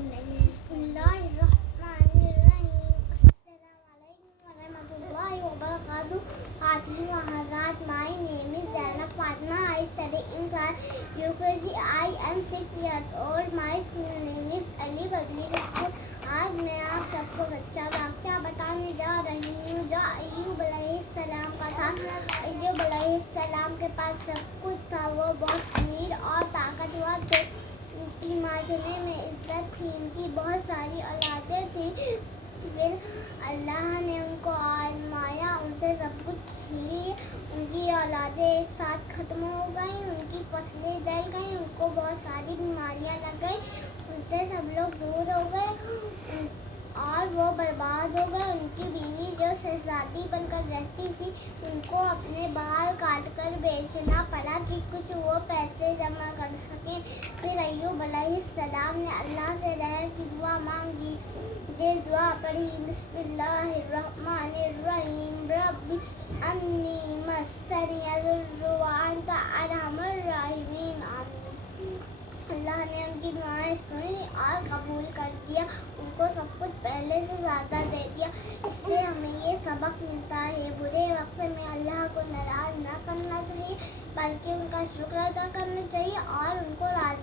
Bismillahirrahmanirrahim. Assalamualaikum warahmatullahi wabarakatuh. Khawatین و حضرات, my name is Zainab Fatima. I study in class UKG. I am 6 years old. My school name is Ali Public School. آج میں آپ سب کو سچا واقعہ بتانے جا رہی ہوں جو ایوب علیہ السلام کا تھا. ایوب علیہ السلام کے پاس سب کچھ تھا. وہ بہت امیر اور طاقتور تھے. ان کی معاشرے میں عزت تھی. ان کی بہت ساری اولادیں تھیں. پھر اللہ نے ان کو آزمایا, ان سے سب کچھ چھین لیا. ان کی اولادیں ایک ساتھ ختم ہو گئیں. ان کی فصلیں جل گئیں. ان کو بہت ساری بیماریاں لگ گئیں. ان سے سب لوگ دور ہو گئے اور وہ برباد ہو گئے. ان کی بیوی جو شہزادی بن کر رہتی تھی, ان کو اپنے بال کاٹ کر بیچنا پڑا کہ کچھ وہ پیسے جمع کر سکیں. پھر ایوب علیہ السلام نے اللہ سے رحم کی دعا مانگی. یہ دعا پڑھی, بسم اللہ الرحمن الرحیم, رب انی مسنی الضر وانت ارحم الراحمین. اللہ نے ان کی دعائیں سنی اور قبول کر دیا. ان کو سب کچھ پہلے سے زیادہ دے دیا. اس سے ہمیں یہ سبق ملتا ہے, برے وقت میں اللہ کو ناراض نہ کرنا چاہیے بلکہ ان کا شکر ادا کرنا چاہیے اور ان کو راضی